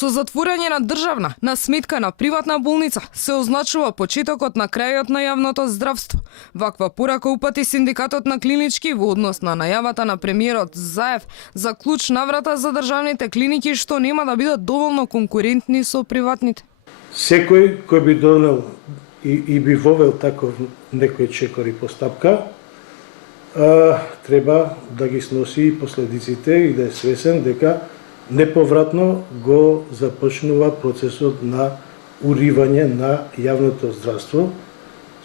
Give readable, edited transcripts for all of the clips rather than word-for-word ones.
Со затворање на државна, на сметка на приватна болница, се означува почетокот на крајот на јавното здравство. Ваква порака упати синдикатот на клинички во однос на најавата на премиерот Заев за клуч наврата за државните клиники што нема да бидат доволно конкурентни со приватните. Секој кој би донел и би вовел таков некој чекор и постапка, треба да ги сноси последиците и да е свесен дека неповратно го започнува процесот на уривање на јавното здравство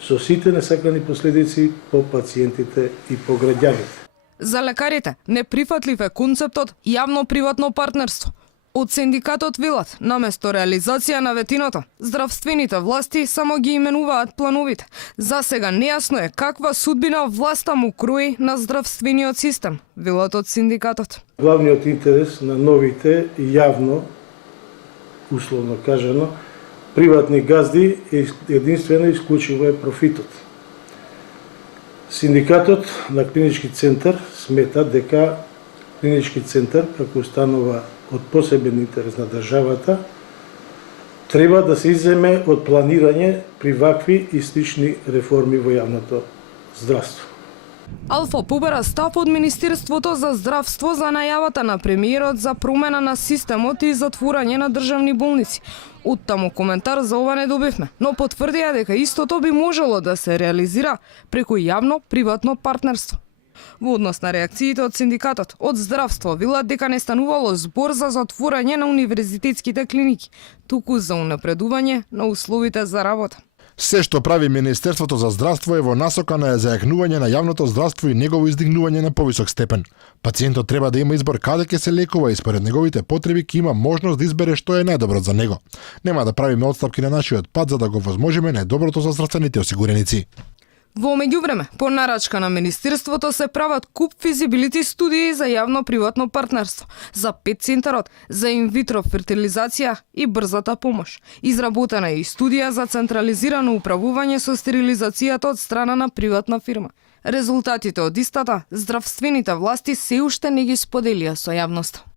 со сите несакани последици по пациентите и по граѓаните. За лекарите неприфатлив е концептот јавно-приватно партнерство. Од синдикатот велат, наместо реализација на ветиното, здравствените власти само ги именуваат плановите. За сега нејасно е каква судбина власта му крои на здравствениот систем, велат од синдикатот. Главниот интерес на новите јавно, условно кажано, приватни газди е единствено и исклучиво е профитот. Синдикатот на клинички центар смета дека клинички центар, како установа од посебен интерес на државата, треба да се иземе од планирање при вакви и слични реформи во јавното здравство. Алфа побара став од Министерството за здравство за најавата на премиерот за промена на системот и затворање на државни болници. Оттаму коментар за ова не добивме, но потврдија дека истото би можело да се реализира преку јавно-приватно партнерство. Во однос на реакциите од синдикатот, од здравство велат дека не станувало збор за затворање на универзитетските клиники, туку за унапредување на условите за работа. Се што прави Министерството за здравство е во насока на зајакнување на јавното здравство и негово издигнување на повисок степен. Пациентот треба да има избор каде ќе се лекува и според неговите потреби ќе има можност да избере што е најдобро за него. Нема да правиме отстапки на нашиот пат за да го возможиме најдоброто за здравствените осигуреници. Во меѓувреме, по нарачка на Министерството се прават куп физибилити студии за јавно-приватно партнерство, за ПЕТ центарот, за инвитро фертилизација и брзата помош. Изработена е и студија за централизирано управување со стерилизацијата од страна на приватна фирма. Резултатите од истата здравствените власти се уште не ги споделија со јавноста.